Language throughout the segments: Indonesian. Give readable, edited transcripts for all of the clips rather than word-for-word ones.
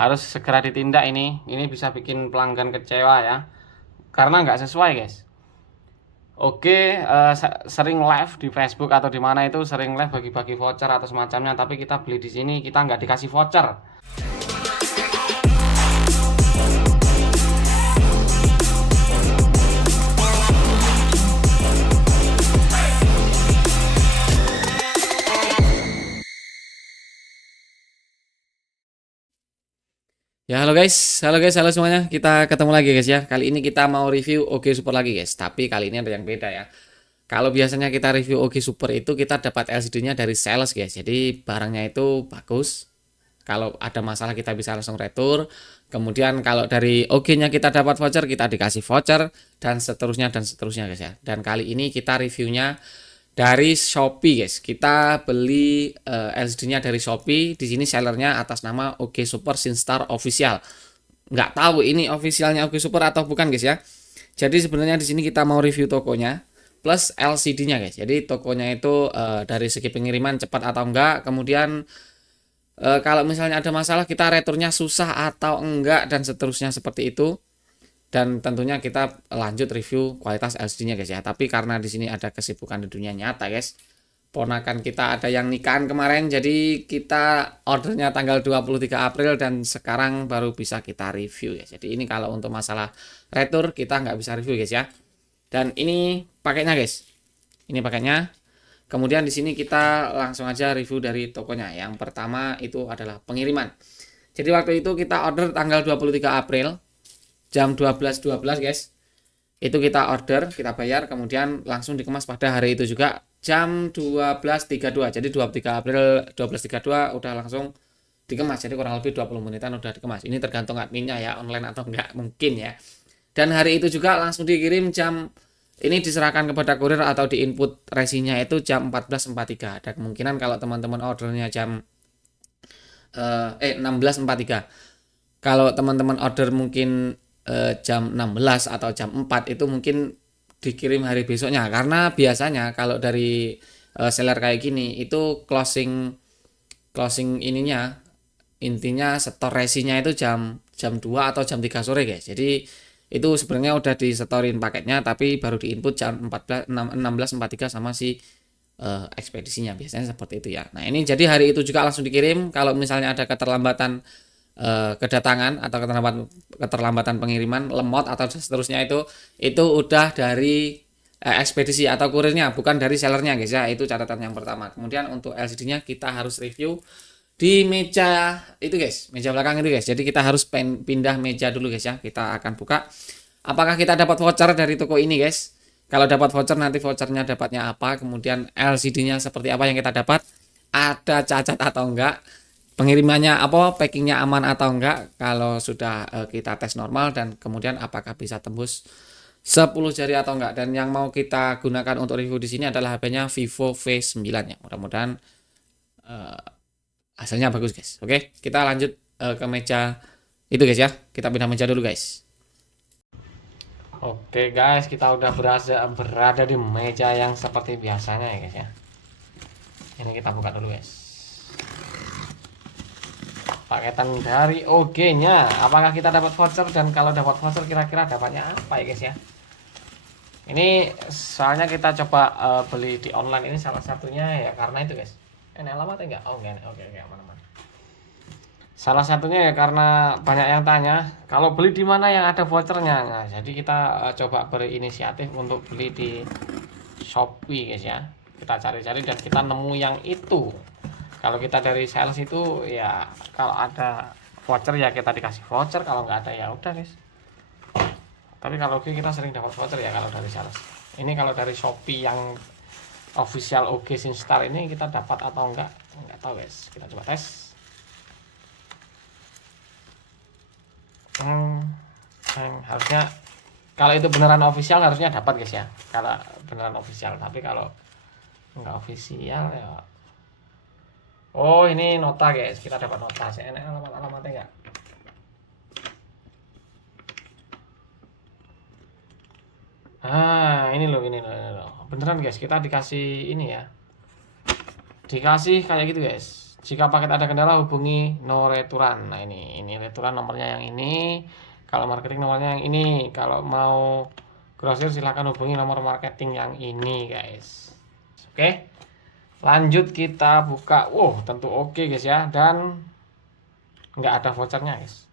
harus segera ditindak ini bisa bikin pelanggan kecewa ya, karena nggak sesuai guys. Oke, sering live di Facebook atau di mana itu sering live bagi-bagi voucher atau semacamnya, tapi kita beli di sini kita nggak dikasih voucher. Ya halo guys, halo semuanya. Kita ketemu lagi guys ya. Kali ini kita mau review OG Super lagi guys. Tapi kali ini ada yang beda ya. Kalau biasanya kita review OG Super itu kita dapat LCD-nya dari sales guys. Jadi barangnya itu bagus. Kalau ada masalah kita bisa langsung retur. Kemudian kalau dari OG-nya kita dapat voucher, kita dikasih voucher dan seterusnya guys ya. Dan kali ini kita reviewnya dari Shopee guys. Kita beli LCD-nya dari Shopee. Di sini sellernya atas nama OG Super Sinstar Official. Nggak tahu ini officialnya OG Super atau bukan guys ya. Jadi sebenarnya di sini kita mau review tokonya plus LCD-nya guys. Jadi tokonya itu dari segi pengiriman cepat atau enggak. Kemudian kalau misalnya ada masalah kita returnya susah atau enggak dan seterusnya seperti itu. Dan tentunya kita lanjut review kualitas LCD-nya guys ya. Tapi karena di sini ada kesibukan di dunia nyata guys. Ponakan kita ada yang nikahan kemarin, jadi kita ordernya tanggal 23 April dan sekarang baru bisa kita review ya. Jadi ini kalau untuk masalah retur kita nggak bisa review guys ya. Dan ini paketnya guys. Ini paketnya. Kemudian di sini kita langsung aja review dari tokonya. Yang pertama itu adalah pengiriman. Jadi waktu itu kita order tanggal 23 April jam 12.12 guys. Itu kita order, kita bayar, kemudian langsung dikemas pada hari itu juga jam 12.32. Jadi 23 April 12.32 udah langsung dikemas. Jadi kurang lebih 20 menitan udah dikemas. Ini tergantung adminnya ya, online atau enggak mungkin ya. Dan hari itu juga langsung dikirim jam ini diserahkan kepada kurir atau di input resinya itu jam 14.43. Ada kemungkinan kalau teman-teman ordernya jam 16.43. Kalau teman-teman order mungkin jam 16 atau jam 4 itu mungkin dikirim hari besoknya, karena biasanya kalau dari seller kayak gini itu closing ininya intinya store resinya itu jam 2 atau jam 3 sore guys. Jadi itu sebenarnya udah disetorin paketnya tapi baru diinput jam 16.43 sama si ekspedisinya, biasanya seperti itu ya. Nah ini jadi hari itu juga langsung dikirim. Kalau misalnya ada keterlambatan kedatangan atau keterlambatan pengiriman, lemot atau seterusnya itu udah dari ekspedisi atau kurirnya, bukan dari sellernya guys ya. Itu catatan yang pertama. Kemudian untuk LCD-nya kita harus review di meja itu guys, meja belakang itu guys. Jadi kita harus pindah meja dulu guys ya. Kita akan buka apakah kita dapat voucher dari toko ini guys. Kalau dapat voucher, nanti vouchernya dapatnya apa, kemudian LCD-nya seperti apa yang kita dapat, ada cacat atau enggak, pengirimannya apa, packingnya aman atau enggak kalau sudah kita tes normal, dan kemudian apakah bisa tembus 10 jari atau enggak. Dan yang mau kita gunakan untuk review di sini adalah HP-nya Vivo V9 ya. Mudah-mudahan hasilnya bagus guys. Oke, kita lanjut ke meja itu guys ya. Kita pindah meja dulu guys. Oke guys, kita udah berada di meja yang seperti biasanya ya guys ya. Ini kita buka dulu guys. Paketan dari OG-nya. Apakah kita dapat voucher, dan kalau dapat voucher kira-kira dapatnya apa ya guys ya? Ini soalnya kita coba beli di online ini salah satunya ya karena itu guys. Ini alamatnya enggak? Oh enggak. Oke, aman-aman. Salah satunya ya karena banyak yang tanya kalau beli di mana yang ada vouchernya. Nah, jadi kita coba berinisiatif untuk beli di Shopee guys ya. Kita cari-cari dan kita nemu yang itu. Kalau kita dari sales itu ya kalau ada voucher ya kita dikasih voucher, kalau nggak ada ya udah guys. Tapi kalau kita sering dapat voucher ya kalau dari sales. Ini kalau dari Shopee yang official OG Sinstar ini kita dapat atau enggak tahu guys. Kita coba tes. Harusnya kalau itu beneran official harusnya dapat guys ya. Kalau beneran official, tapi kalau enggak official ya. Oh ini nota guys, kita dapat nota. Saya enak alamatnya enggak? Ini loh. Beneran guys, kita dikasih ini ya. Dikasih kayak gitu guys. Jika paket ada kendala hubungi no returan. Nah ini returan nomornya yang ini. Kalau marketing nomornya yang ini. Kalau mau grosir silahkan hubungi nomor marketing yang ini guys. Oke, lanjut kita buka. Wow, tentu oke guys ya. Dan nggak ada vouchernya guys.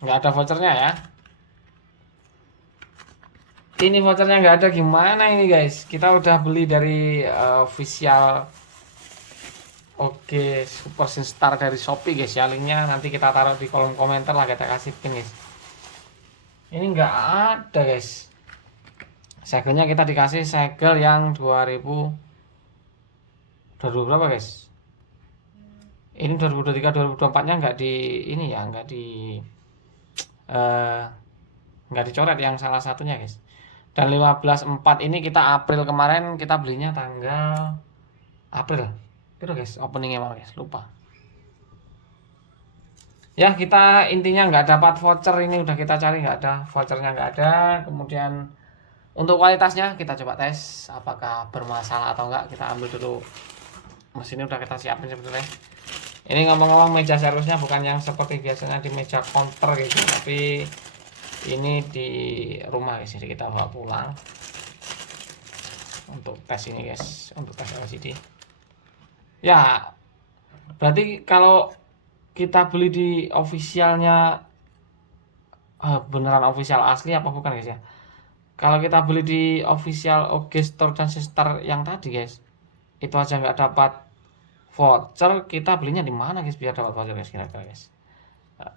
Nggak ada vouchernya ya. Ini vouchernya nggak ada, gimana ini guys? Kita udah beli dari official Oke Super Star dari Shopee guys ya. Linknya nanti kita taruh di kolom komentar lah, kita kasih pin guys. Ini nggak ada guys. Segelnya kita dikasih segel yang 2000 berapa guys? Ini 2023 2024 nya nggak di ini ya, eh, nggak dicoret yang salah satunya guys. Dan 15/4 ini kita April kemarin, kita belinya tanggal April itu guys, openingnya malah guys, lupa ya. Kita intinya nggak dapat voucher, ini udah kita cari nggak ada, vouchernya nggak ada. Kemudian untuk kualitasnya kita coba tes apakah bermasalah atau enggak. Kita ambil dulu, mesinnya udah kita siapin sebetulnya. Ini ngomong-ngomong, meja servisnya bukan yang seperti biasanya di meja counter gitu, tapi ini di rumah guys, jadi kita bawa pulang untuk tes ini guys, untuk tes LCD ya. Berarti kalau kita beli di officialnya beneran official asli apa bukan guys ya? Kalau kita beli di official OG Store dan Sister yang tadi guys, itu aja nggak dapat voucher, kita belinya di mana guys biar dapat voucher guys kira-kira guys?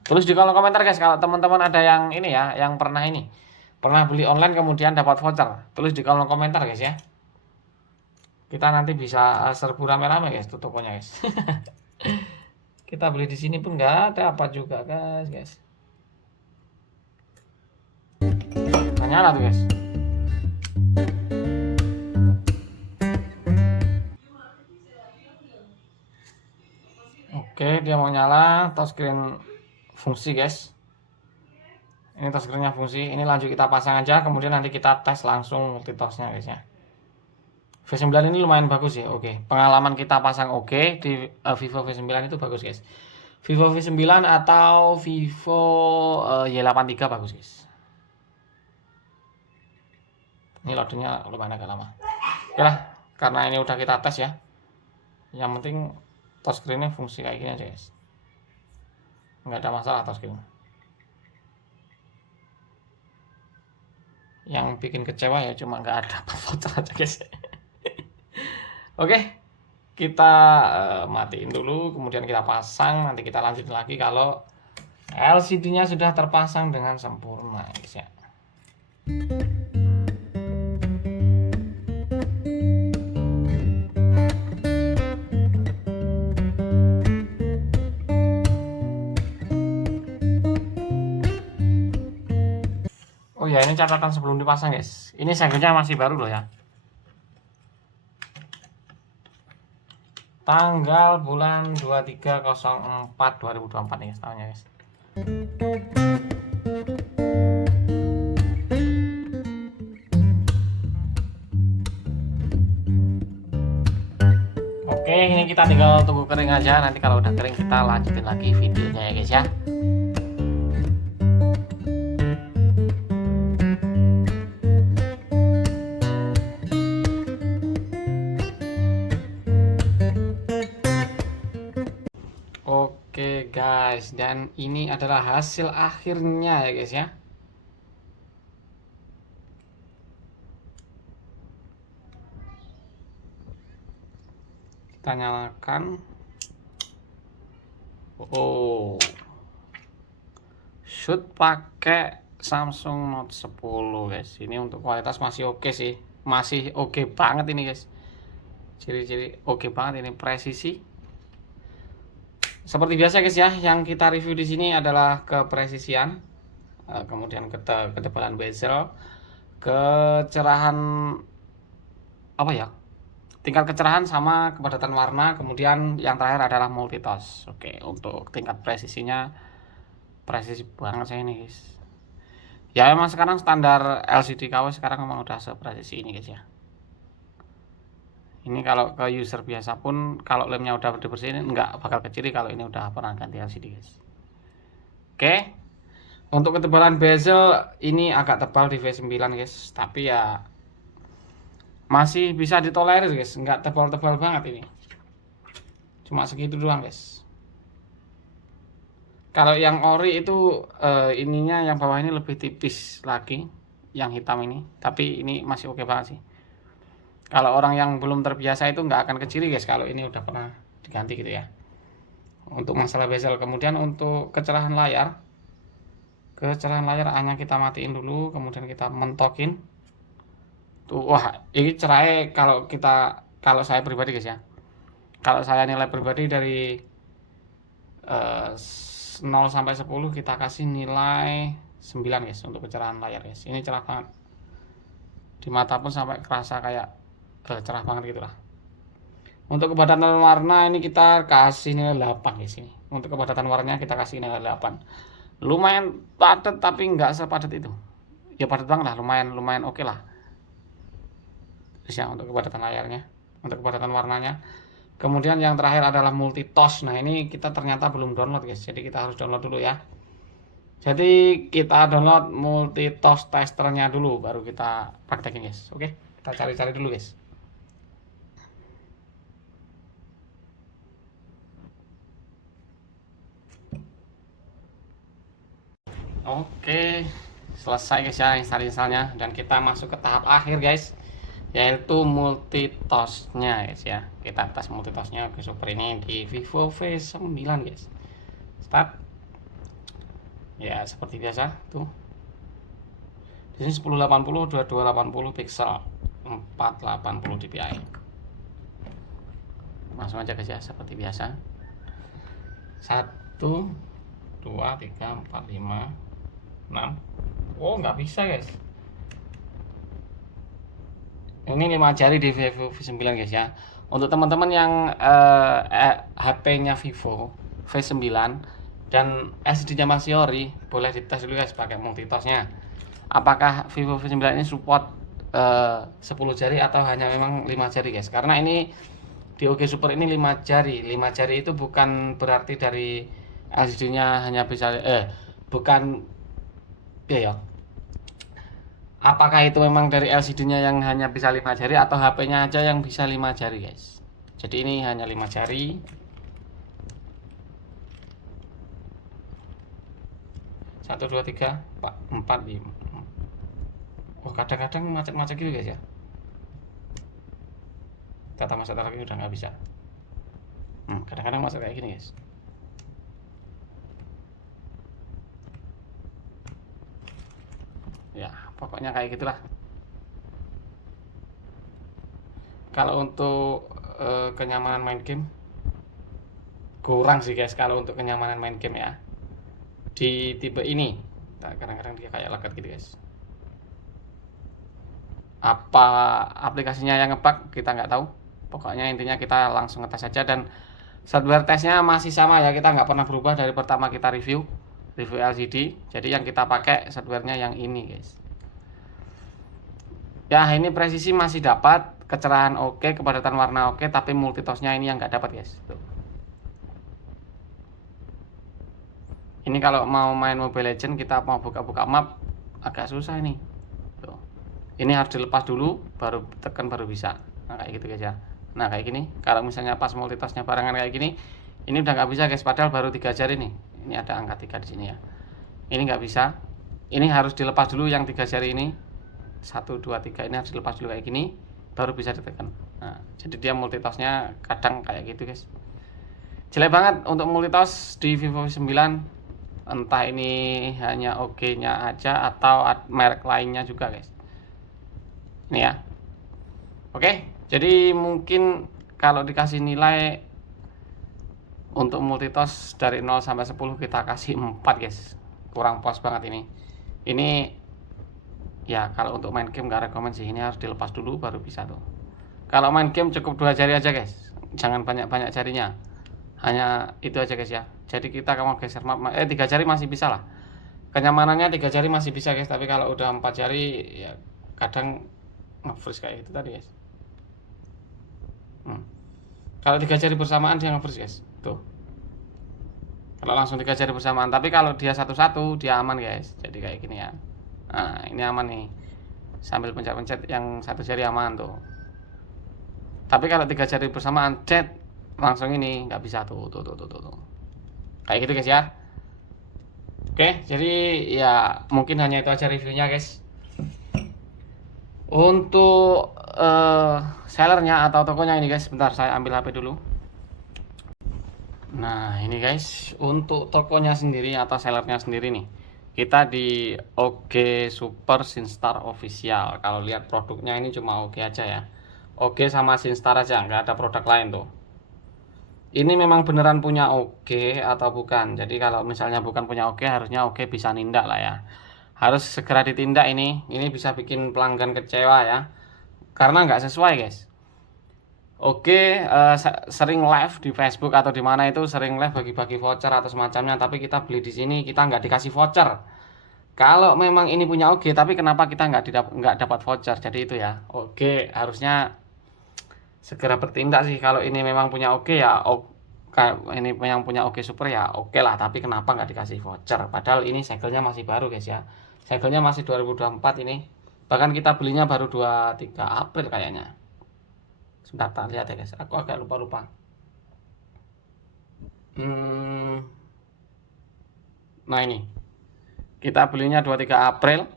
Tulis di kolom komentar guys kalau teman-teman ada yang ini ya, yang pernah beli online kemudian dapat voucher. Tulis di kolom komentar guys ya. Kita nanti bisa serbu rame-rame guys tuh tokonya guys. Kita beli di sini pun nggak ada apa juga guys. Nggak nyala tuh guys. Oke, dia mau nyala. Touchscreen fungsi guys. Ini touchscreennya fungsi. Ini lanjut kita pasang aja, kemudian nanti kita tes langsung multitossnya guys ya. V9 ini lumayan bagus ya. Oke, pengalaman kita pasang oke di Vivo V9 itu bagus guys. Vivo V9 atau Vivo Y83 bagus guys. Ini loadingnya lumayan agak lama. Oke lah, karena ini udah kita tes ya. Yang penting touchscreennya fungsi kayak gini aja guys. Nggak ada masalah touchscreen. Yang bikin kecewa ya cuma nggak ada voucher aja guys. Oke, kita matiin dulu, kemudian kita pasang. Nanti kita lanjutin lagi kalau LCD-nya sudah terpasang dengan sempurna guys ya. Oh ya, ini catatan sebelum dipasang guys. Ini segelnya masih baru loh ya. Tanggal bulan 23/04/2024 nih tahunnya guys. Oke, ini kita tinggal tunggu kering aja. Nanti kalau udah kering kita lanjutin lagi videonya ya guys ya. Oke guys, dan ini adalah hasil akhirnya ya guys ya. Kita nyalakan. Oh, shoot pakai Samsung Note 10 guys. Ini untuk kualitas masih oke sih, masih oke banget ini guys. Ciri-ciri oke banget ini, presisi. Seperti biasa guys ya, yang kita review di sini adalah kepresisian, kemudian ketebalan bezel, kecerahan apa ya? Tingkat kecerahan sama kepadatan warna, kemudian yang terakhir adalah multitoss. Oke, untuk tingkat presisinya presisi banget saya ini guys. Ya memang sekarang standar LCD KW sekarang memang udah sepresisi ini guys ya. Ini kalau ke user biasa pun kalau lemnya udah dibersihin nggak bakal ke ciri kalau ini udah pernah ganti LCD guys. Oke, untuk ketebalan bezel ini agak tebal di V9 guys, tapi ya masih bisa ditolerir guys, nggak tebal-tebal banget ini, cuma segitu doang guys. Kalau yang ori itu ininya yang bawah ini lebih tipis lagi, yang hitam ini, tapi ini masih oke banget sih. Kalau orang yang belum terbiasa itu nggak akan keciri guys kalau ini udah pernah diganti gitu ya. Untuk masalah bezel, kemudian untuk kecerahan layar hanya kita matiin dulu, kemudian kita mentokin. Tuh, wah, ini cerai kalau saya pribadi guys ya. Kalau saya nilai pribadi dari 0 sampai 10 kita kasih nilai 9 guys untuk kecerahan layar guys. Ini cerah banget. Di mata pun sampai kerasa kayak cerah banget gitu lah. Untuk kepadatan warna ini kita kasih nilai 8 guys ini. Untuk kepadatan warnanya kita kasih nilai 8. Lumayan padat tapi nggak sepadat itu. Ya padat banget lah, lumayan oke lah. Terus ya untuk kepadatan layarnya, untuk kepadatan warnanya. Kemudian yang terakhir adalah multitoss. Nah, ini kita ternyata belum download guys. Jadi kita harus download dulu ya. Jadi kita download multitoss testernya dulu baru kita praktekin guys. Oke, kita cari-cari dulu guys. Oke, selesai guys ya installnya, dan kita masuk ke tahap akhir guys, yaitu multitossnya guys ya. Kita tes multitossnya ke super ini di Vivo V9 guys. Start. Ya seperti biasa tuh. Di sini 1080 2280 pixel 480 dpi. Langsung aja guys ya seperti biasa. 1 2 3 4 5 6. Oh nggak bisa guys, ini 5 jari di Vivo V9 guys ya. Untuk teman-teman yang HP-nya Vivo V9 dan SD-nya masih ori, boleh dites dulu guys pakai multitossnya. Apakah Vivo V9 ini support 10 jari atau hanya memang 5 jari guys. Karena ini di OG Super ini 5 jari. 5 jari itu bukan berarti dari LCD-nya hanya bisa bukan ya. Apakah itu memang dari LCD-nya yang hanya bisa 5 jari atau HP-nya aja yang bisa 5 jari guys. Jadi ini hanya 5 jari. 1 2 3 4 5. Oh kadang-kadang macet-macet gitu guys ya. Data masa lagi udah nggak bisa. Kadang-kadang macet kayak gini guys. Ya pokoknya kayak gitulah. Kalau untuk kenyamanan main game kurang sih guys. Kalau untuk kenyamanan main game ya di tipe ini, nah, kadang-kadang dia kayak lagat gitu guys. Apa aplikasinya yang ngebug kita nggak tahu. Pokoknya intinya kita langsung ngetes saja, dan software tesnya masih sama ya, kita nggak pernah berubah dari pertama kita review LCD. Jadi yang kita pakai softwarenya yang ini guys. Ya ini presisi masih dapat, kecerahan oke, kepadatan warna oke, tapi multitossnya ini yang nggak dapat guys. Tuh. Ini kalau mau main Mobile Legends, kita mau buka-buka map agak susah ini. Tuh. Ini harus dilepas dulu baru tekan baru bisa. Nah kayak gitu guys ya. Nah kayak gini, kalau misalnya pas multitossnya barengan kayak gini, ini udah nggak bisa guys, padahal baru 3 jari nih. Ini ada angka 3 di sini ya. Ini nggak bisa. Ini harus dilepas dulu yang 3 jari ini. 1 2 3 ini harus dilepas dulu kayak gini baru bisa ditekan. Nah, jadi dia multitossnya kadang kayak gitu guys. Jelek banget untuk multitoss di Vivo V9. Entah ini hanya OG-nya aja atau merek lainnya juga guys. Ini ya. Oke, jadi mungkin kalau dikasih nilai untuk multitoss dari 0 sampai 10 kita kasih 4 guys. Kurang puas banget ini. Ini ya kalau untuk main game nggak rekomend sih, ini harus dilepas dulu baru bisa tuh. Kalau main game cukup 2 jari aja guys, jangan banyak-banyak jarinya, hanya itu aja guys ya. Jadi kita mau geser map 3 jari masih bisa lah, kenyamanannya 3 jari masih bisa guys, tapi kalau udah 4 jari ya kadang nge-freeze kayak itu tadi guys. Kalau 3 jari bersamaan dia nge-freeze guys. Tuh. Kalau langsung 3 jari bersamaan, tapi kalau dia satu-satu dia aman guys. Jadi kayak gini ya. Nah, ini aman nih. Sambil pencet-pencet yang 1 jari aman tuh. Tapi kalau 3 jari bersamaan, langsung ini nggak bisa tuh. Kayak gitu guys ya. Oke, jadi ya mungkin hanya itu aja reviewnya guys. Untuk sellernya atau tokonya ini guys, bentar saya ambil HP dulu. Nah ini guys, untuk tokonya sendiri atau sellernya sendiri nih, kita di OG Super Sinstar Official. Kalau lihat produknya ini cuma OG aja ya, OG sama Sinstar aja, nggak ada produk lain tuh. Ini memang beneran punya OG atau bukan? Jadi kalau misalnya bukan punya OG, harusnya OG bisa nindak lah ya. Harus segera ditindak ini. Ini bisa bikin pelanggan kecewa ya, karena nggak sesuai guys. Oke, sering live di Facebook atau di mana itu sering live bagi-bagi voucher atau semacamnya, tapi kita beli di sini kita nggak dikasih voucher. Kalau memang ini punya OG, tapi kenapa kita nggak dapat voucher? Jadi itu ya. Oke, harusnya segera bertindak sih. Kalau ini memang punya OG ya, ini yang punya OG Super ya, oke lah. Tapi kenapa nggak dikasih voucher? Padahal ini segelnya masih baru guys ya. Segelnya masih 2024 ini. Bahkan kita belinya baru 23 April kayaknya. Sebentar, tak lihat ya guys, aku agak lupa. Nah ini, kita belinya 23 April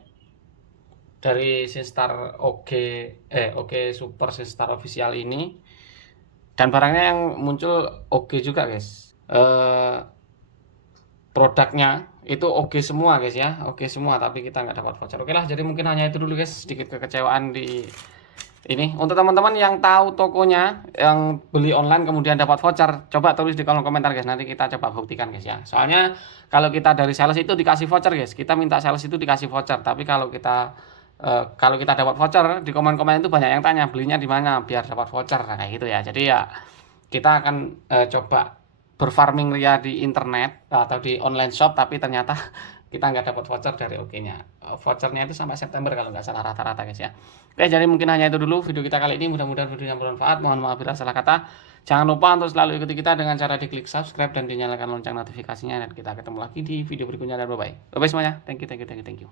dari Sinstar OG Super Sinstar Official ini. Dan barangnya yang muncul OG juga guys. Produknya itu OG semua guys ya, OG semua, tapi kita nggak dapat voucher. Oke lah, jadi mungkin hanya itu dulu guys, sedikit kekecewaan di ini. Untuk teman-teman yang tahu tokonya, yang beli online kemudian dapat voucher, coba tulis di kolom komentar guys, nanti kita coba buktikan guys ya. Soalnya kalau kita dari sales itu dikasih voucher guys, kita minta sales itu dikasih voucher, tapi kalau kita dapat voucher, di komen-komen itu banyak yang tanya belinya di mana biar dapat voucher, nah, kayak gitu ya. Jadi ya kita akan coba berfarming ria di internet atau di online shop, tapi ternyata kita nggak dapat voucher dari OG-nya. Vouchernya itu sampai September kalau nggak salah rata-rata guys ya. Oke, jadi mungkin hanya itu dulu video kita kali ini. Mudah-mudahan videonya bermanfaat. Mohon maaf bila salah kata. Jangan lupa untuk selalu ikuti kita dengan cara diklik subscribe dan dinyalakan lonceng notifikasinya. Dan kita ketemu lagi di video berikutnya, dan bye bye. Bye bye semuanya. Thank you.